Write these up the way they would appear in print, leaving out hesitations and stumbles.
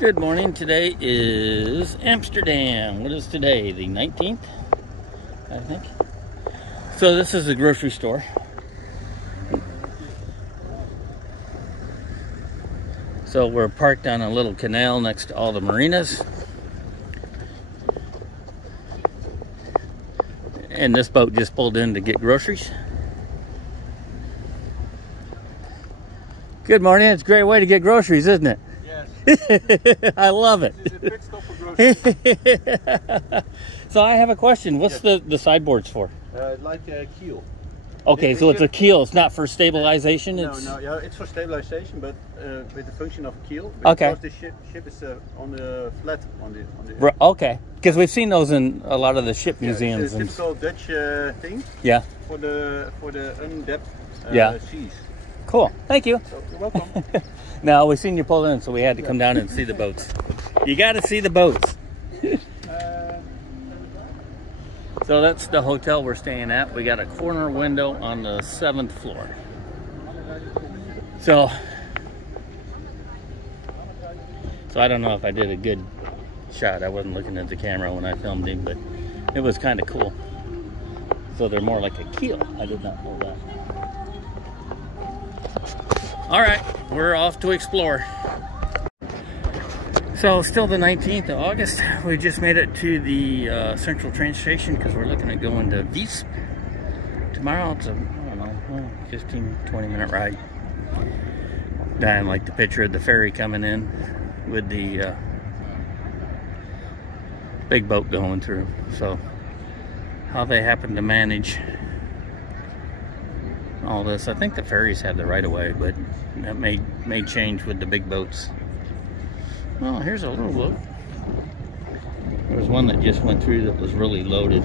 Good morning. Today is Amsterdam. What is today? The 19th, I think. So this is a grocery store. So we're parked on a little canal next to all the marinas. And this boat just pulled in to get groceries. Good morning. It's a great way to get groceries, isn't it? Yes. I love it. It's a pit stop for groceries. So I have a question. What's the sideboards for? Like a keel. Okay, so it's a keel. It's not for stabilization? No, yeah, it's for stabilization, but with the function of a keel. Okay. Because the ship is on the flat. Okay, because we've seen those in a lot of the ship museums. It's a typical Dutch thing. Yeah. For the undepth seas. Cool. Thank you. So, you're welcome. No, we've seen you pull in, so we had to come down and see the boats. You got to see the boats. So that's the hotel we're staying at. We got a corner window on the 7th floor. So I don't know if I did a good shot. I wasn't looking at the camera when I filmed him, but it was kind of cool. So they're more like a keel. I did not know that. All right, we're off to explore. So still the 19th of August. We just made it to the central train station because we're looking at going to Visp. Tomorrow it's a, I don't know, 15, 20 minute ride. I like the picture of the ferry coming in with the big boat going through. So how they happen to manage all this. I think the ferries have the right of way, but that may change with the big boats. Well, here's a little boat. There was one that just went through that was really loaded.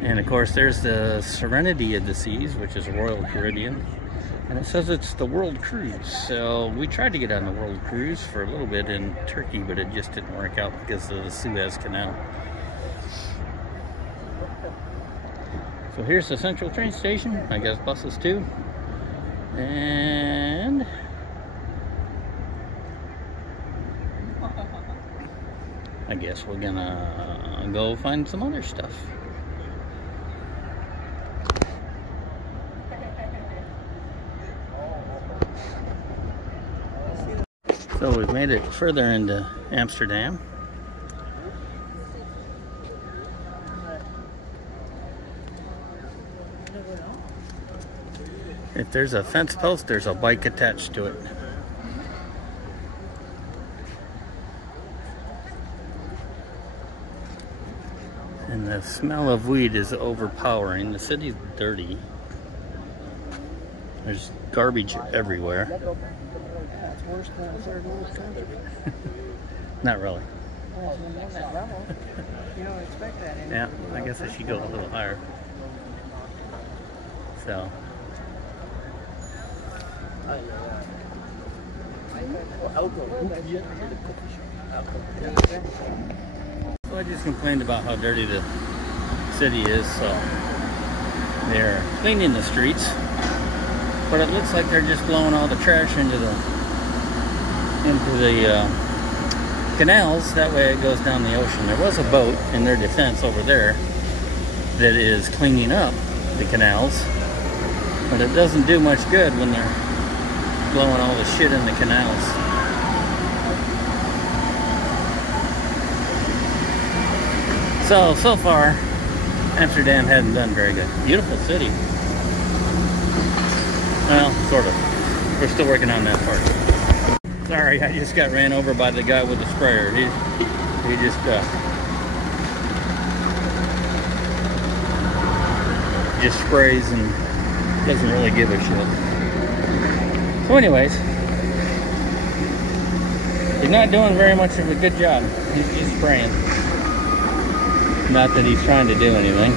And of course there's the Serenity of the Seas, which is Royal Caribbean. And it says it's the World Cruise. So we tried to get on the World Cruise for a little bit in Turkey, but it just didn't work out because of the Suez Canal. So here's the central train station. I guess buses too. And I guess we're gonna go find some other stuff. So we've made it further into Amsterdam. If there's a fence post, there's a bike attached to it. And the smell of weed is overpowering. The city's dirty. There's garbage everywhere. That's worse than the third world country. Not really. Well, on that level, you don't expect that. Yeah, I guess I should go a little higher. So. So I just complained about how dirty the city is, so they're cleaning the streets, but it looks like they're just blowing all the trash into the canals. That way it goes down the ocean. There was a boat, in their defense, over there that is cleaning up the canals, but it doesn't do much good when they're blowing all the shit in the canals. So far, Amsterdam hasn't done very good. Beautiful city. Well, sort of. We're still working on that part. Sorry, I just got ran over by the guy with the sprayer. He just sprays and doesn't really give a shit. So anyways, he's not doing very much of a good job. He's just spraying. Not that he's trying to do anything.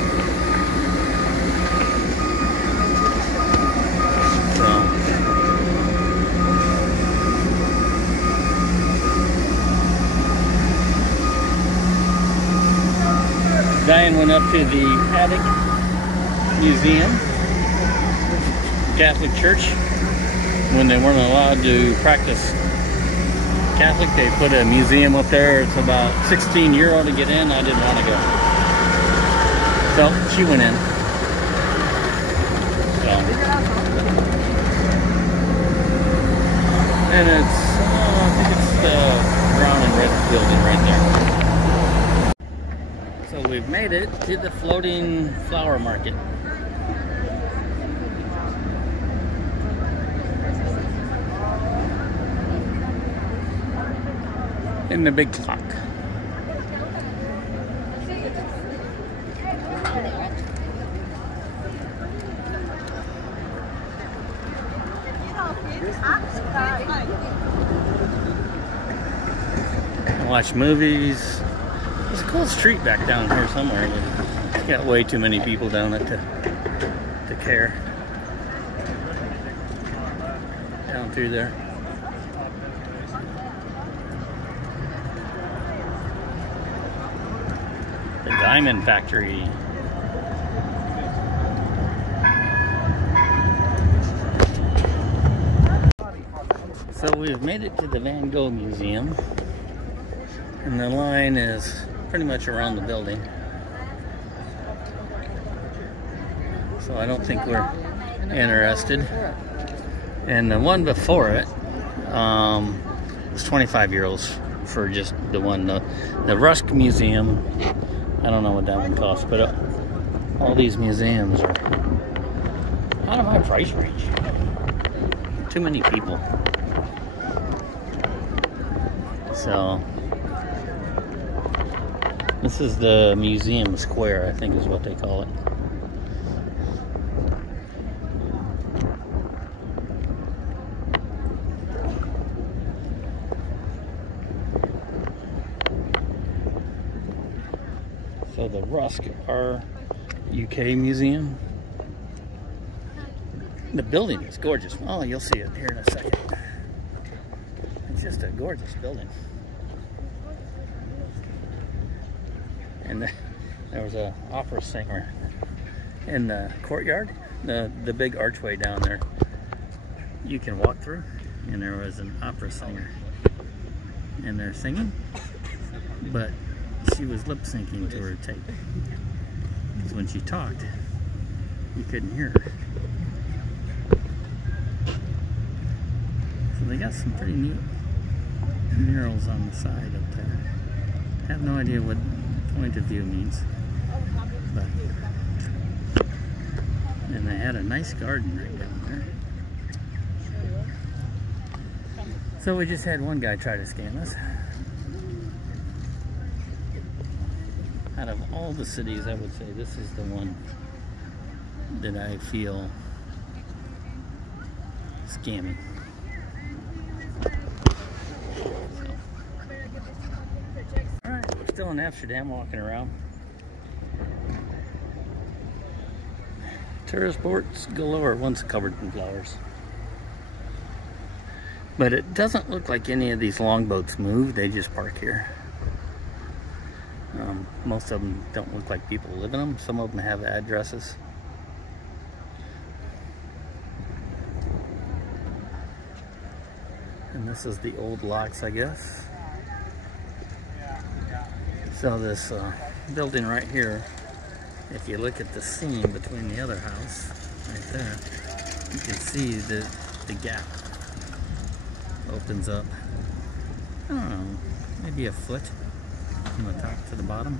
So. Diane went up to the attic museum, Catholic Church. when they weren't allowed to practice Catholic, they put a museum up there. It's about €16 to get in. I didn't want to go. So she went in. So. And it's, I think it's the brown and red building right there. So we've made it to the floating flower market. In the big clock. Watch movies. There's a cool street back down here somewhere, but it's got way too many people down it to care. Down through there. The diamond factory. So we've made it to the Van Gogh Museum, and the line is pretty much around the building. So I don't think we're interested. And the one before it was €25 for just the one. The Rusk Museum, I don't know what that one costs, but all these museums are out of my price range. Too many people. So this is the museum square, I think is what they call it. So the Rusk UK Museum. The building is gorgeous. Oh, you'll see it here in a second. It's just a gorgeous building. And there was an opera singer in the courtyard, the big archway down there. You can walk through, and there was an opera singer in there singing, but she was lip syncing to her tape, because when she talked, you couldn't hear her. So they got some pretty neat murals on the side up there. I have no idea what point of view means, but and they had a nice garden right down there. So we just had one guy try to scam us. Out of all the cities, I would say this is the one that I feel scammy. Still in Amsterdam, walking around. Tourist boats galore. One's covered in flowers, but it doesn't look like any of these longboats move. They just park here. Most of them don't look like people live in them. Some of them have addresses. And this is the old locks, I guess. So this building right here, if you look at the seam between the other house, right there, you can see the gap opens up, I don't know, maybe a foot from the top to the bottom.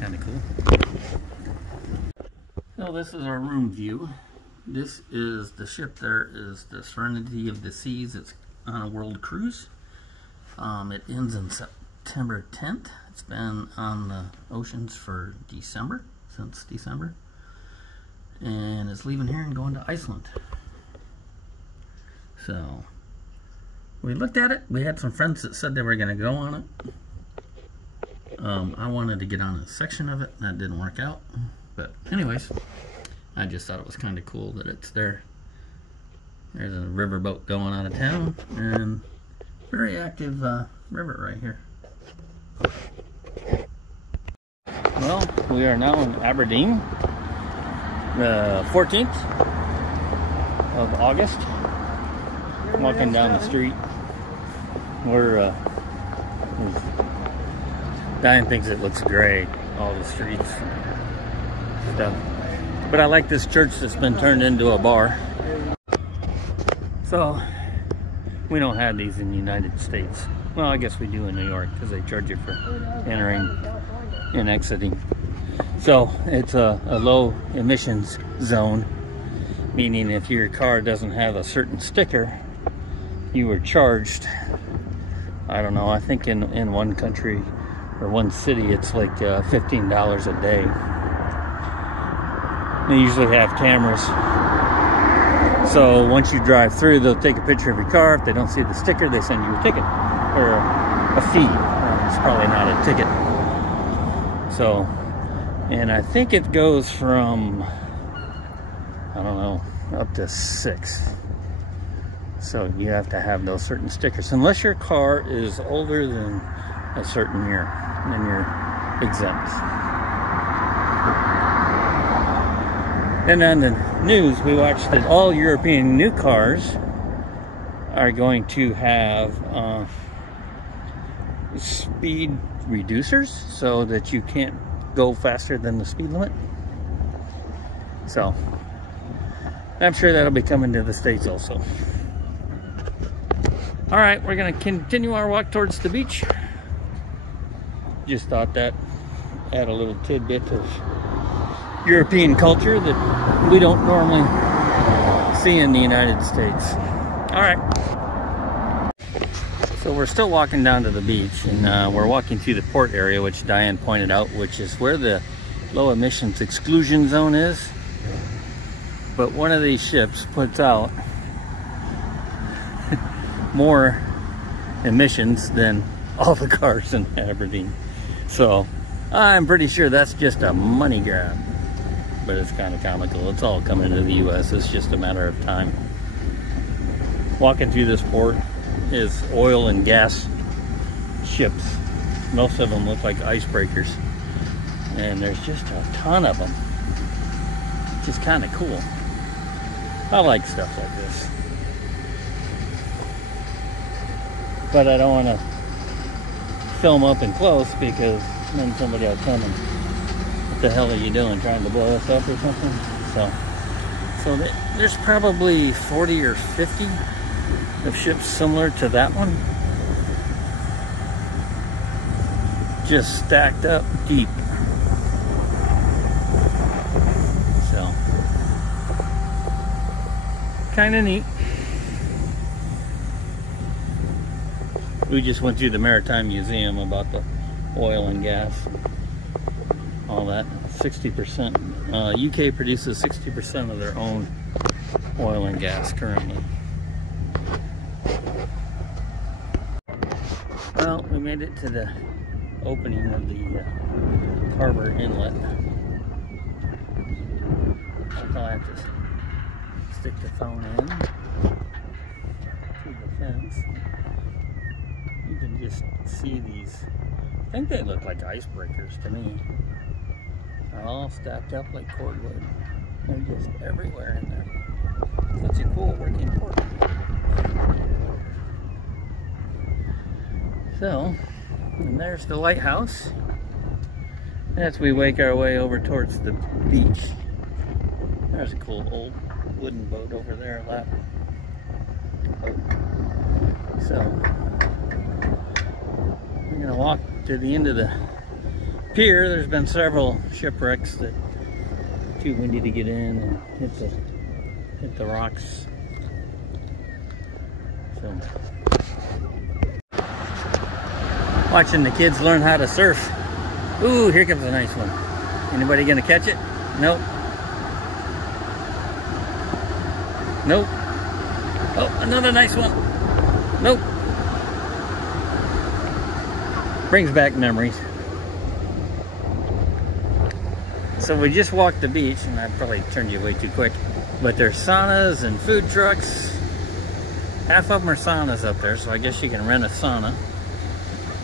Kind of cool. So this is our room view. This is the ship there is the Serenity of the Seas. It's on a world cruise. It ends in September 10th. It's been on the oceans for since December. And it's leaving here and going to Iceland. So, we looked at it. We had some friends that said they were going to go on it. I wanted to get on a section of it. That didn't work out. But anyways, I just thought it was kind of cool that it's there. There's a riverboat going out of town. And very active river right here. Well, we are now in Aberdeen, the 14th of August, walking down the street. We're Diane thinks it looks great, all the streets and stuff. But I like this church that's been turned into a bar. So we don't have these in the United States. Well, I guess we do in New York because they charge you for entering and exiting. So it's a low emissions zone, meaning if your car doesn't have a certain sticker, you were charged, I don't know, I think in one country or one city it's like $15 a day. They usually have cameras, so once you drive through, they'll take a picture of your car. If they don't see the sticker, they send you a ticket or a fee. It's probably not a ticket. So, and I think it goes from, I don't know, up to 6. So you have to have those certain stickers. Unless your car is older than a certain year, then you're exempt. And on the news, we watched that all European new cars are going to have speed reducers so that you can't go faster than the speed limit. So I'm sure that'll be coming to the States also. All right, we're gonna continue our walk towards the beach. Just thought that add a little tidbit of European culture that we don't normally see in the United States. All right. So we're still walking down to the beach, and we're walking through the port area, which Diane pointed out, which is where the low emissions exclusion zone is. But one of these ships puts out more emissions than all the cars in Aberdeen. So I'm pretty sure that's just a money grab, but it's kind of comical. It's all coming to the US. It's just a matter of time. Walking through this port is oil and gas ships. Most of them look like icebreakers, and there's just a ton of them, which is kind of cool. I like stuff like this, but I don't want to film up and close because then somebody will come and, what the hell are you doing, trying to blow us up or something? So there's probably 40 or 50 of ships similar to that one, just stacked up deep. So kind of neat. We just went through the Maritime Museum about the oil and gas, all that. 60%. UK produces 60% of their own oil and gas currently. Well, we made it to the opening of the harbor inlet. I'll have to stick the phone in to the fence. You can just see these. I think they look like icebreakers to me. They're all stacked up like cordwood. They're just everywhere in there. Such a cool working port. So, and there's the lighthouse. As we make our way over towards the beach, there's a cool old wooden boat over there, lap boat. So, we're gonna walk to the end of the pier. There's been several shipwrecks that are too windy to get in and hit the rocks. So, watching the kids learn how to surf. Ooh, here comes a nice one. Anybody gonna catch it? Nope. Nope. Oh, another nice one. Nope. Brings back memories. So we just walked the beach, and I probably turned you way too quick, but there's saunas and food trucks. Half of them are saunas up there, so I guess you can rent a sauna.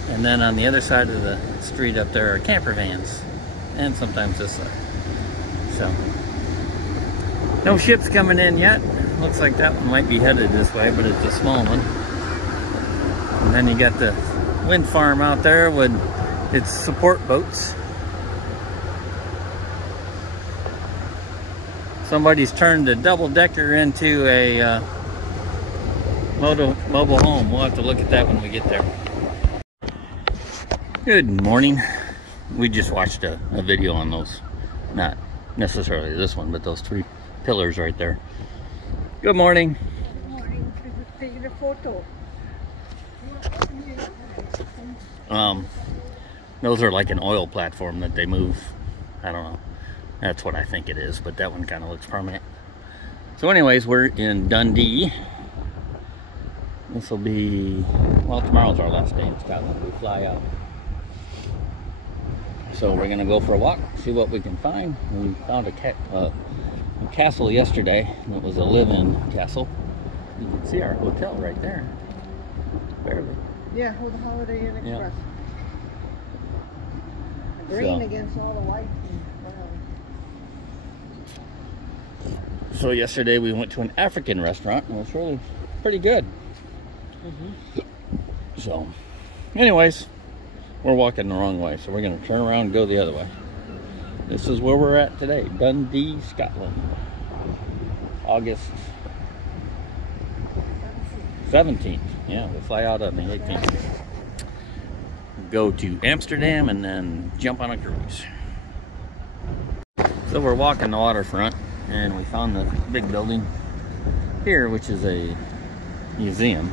And then on the other side of the street up there are camper vans, and sometimes this side. So, no ships coming in yet. looks like that one might be headed this way, but it's a small one. And then you got the wind farm out there with its support boats. Somebody's turned a double-decker into a mobile home. We'll have to look at that when we get there. Good morning. We just watched a video on those, not necessarily this one, but those 3 pillars right there. Good morning. Good morning. Taking a photo. Those are like an oil platform that they move. I don't know. That's what I think it is, but that one kind of looks permanent. So anyways, we're in Dundee. This will be, well, tomorrow's our last day in Scotland. We fly out. So we're gonna go for a walk, see what we can find. We found a castle yesterday. It was a live-in castle. You can see our hotel right there. Barely. Yeah, with the Holiday Inn Express. Yeah. Green against all the white and brown. So yesterday we went to an African restaurant and it was really pretty good. So anyways, we're walking the wrong way, so we're going to turn around and go the other way. This is where we're at today, Dundee, Scotland. August 17th. Yeah, we'll fly out on the 18th. Go to Amsterdam and then jump on a cruise. So we're walking the waterfront and we found the big building here, which is a museum.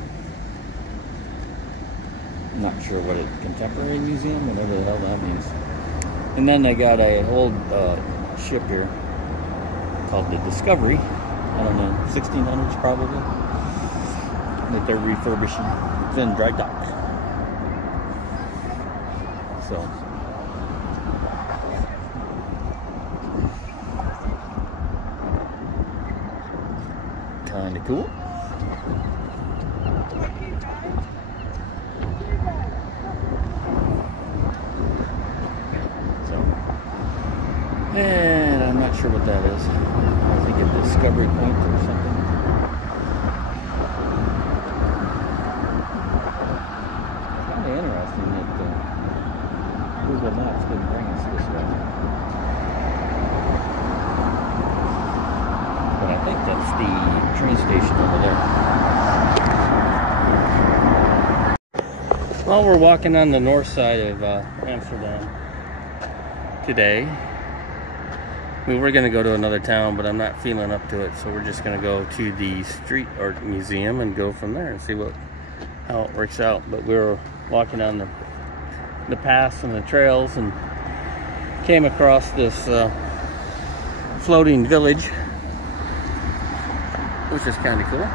I'm not sure what a contemporary museum, whatever the hell that means. And then they got a old ship here called the Discovery. I don't know, 1600s probably, that they're refurbishing. It's in dry dock. So kind of cool. And I'm not sure what that is. I think a discovery point or something. Kind of interesting that Google Maps didn't bring us this way. But I think that's the train station over there. Well, we're walking on the north side of Amsterdam today. We were going to go to another town, but I'm not feeling up to it, so we're just going to go to the street art museum and go from there and see how it works out. But we were walking on the paths and the trails and came across this floating village, which is kind of cool.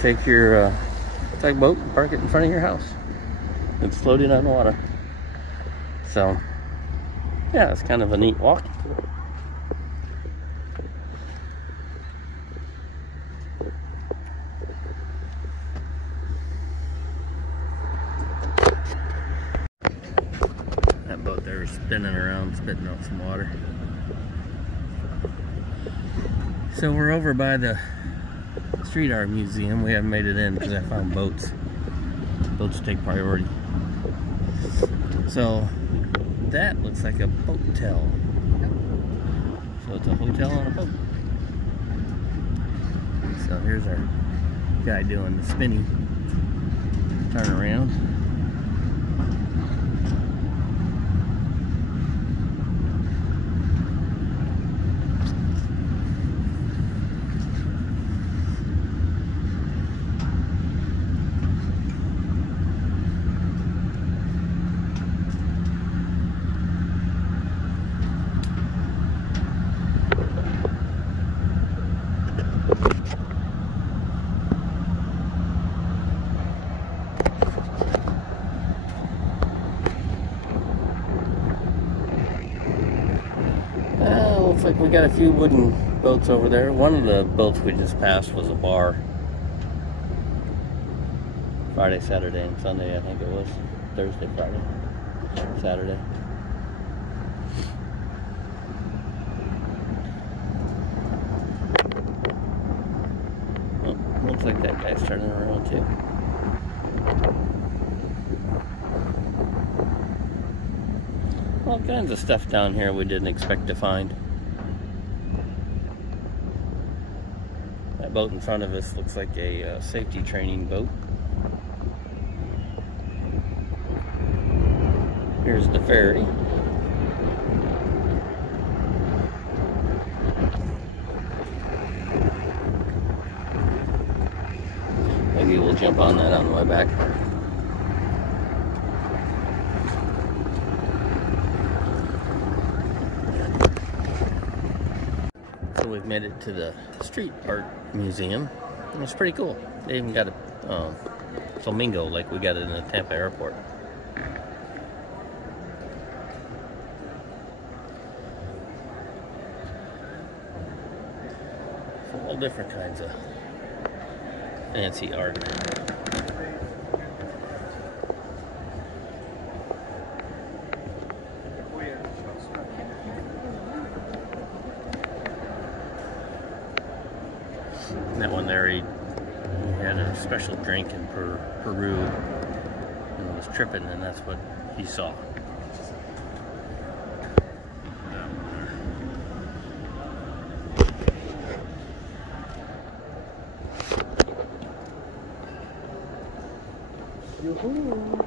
Take your tugboat and park it in front of your house. It's floating on water. So, yeah, it's kind of a neat walk. That boat there is spinning around, spitting out some water. So we're over by the Street Art Museum. We haven't made it in because I found boats. Boats take priority. So that looks like a boat-tel. So it's a hotel on a boat. So here's our guy doing the spinny turn around. Looks like we got a few wooden boats over there. One of the boats we just passed was a bar Friday, Saturday, and Sunday, I think it was. Thursday, Friday, Saturday. Oh, looks like that guy's turning around too. All kinds of stuff down here we didn't expect to find. That boat in front of us looks like a safety training boat. Here's the ferry. Maybe we'll jump on that on the way back. So we've made it to the street art museum. It's pretty cool. They even got a flamingo like we got it in the Tampa airport. All different kinds of fancy art. That one there, he had a special drink in Peru and was tripping, and that's what he saw. Yoo-hoo.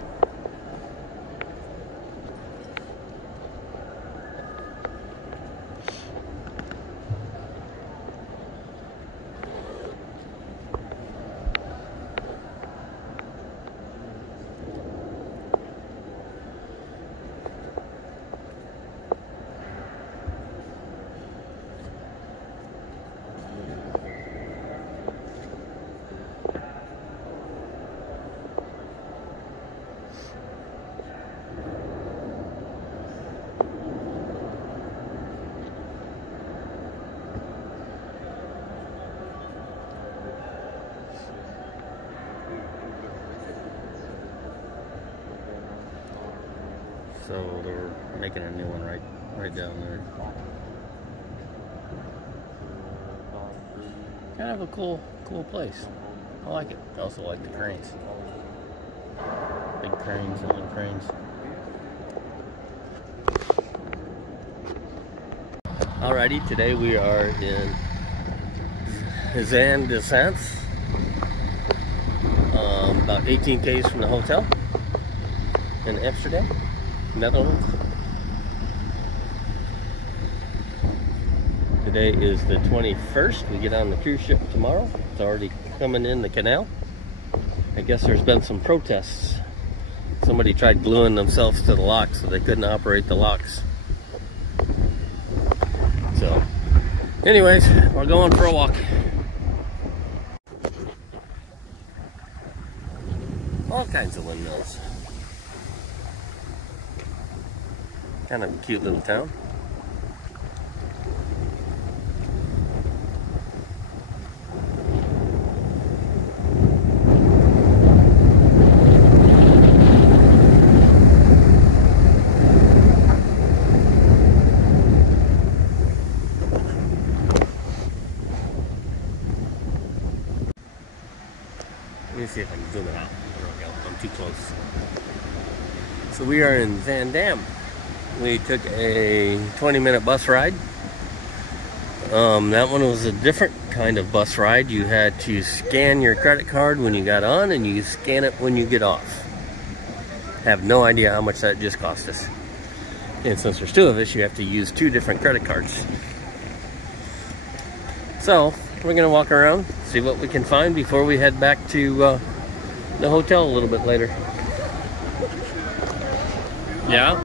So they're making a new one right down there. Kind of a cool place. I like it. I also like the cranes. Big cranes and little cranes. Alrighty, today we are in Zand de Sans, about 18 k's from the hotel in Amsterdam, Netherlands. Today is the 21st. We get on the cruise ship tomorrow. It's already coming in the canal. I guess there's been some protests. Somebody tried gluing themselves to the locks so they couldn't operate the locks. So, anyways, we're going for a walk. All kinds of windmills. Kind of a cute little town. Let me see if I can zoom it out. There we go. I'm too close. So we are in Zaandam. We took a 20-minute bus ride. That one was a different kind of bus ride. You had to scan your credit card when you got on, and you scan it when you get off. Have no idea how much that just cost us. And since there's two of us, you have to use two different credit cards. So we're gonna walk around, see what we can find before we head back to the hotel a little bit later. Yeah.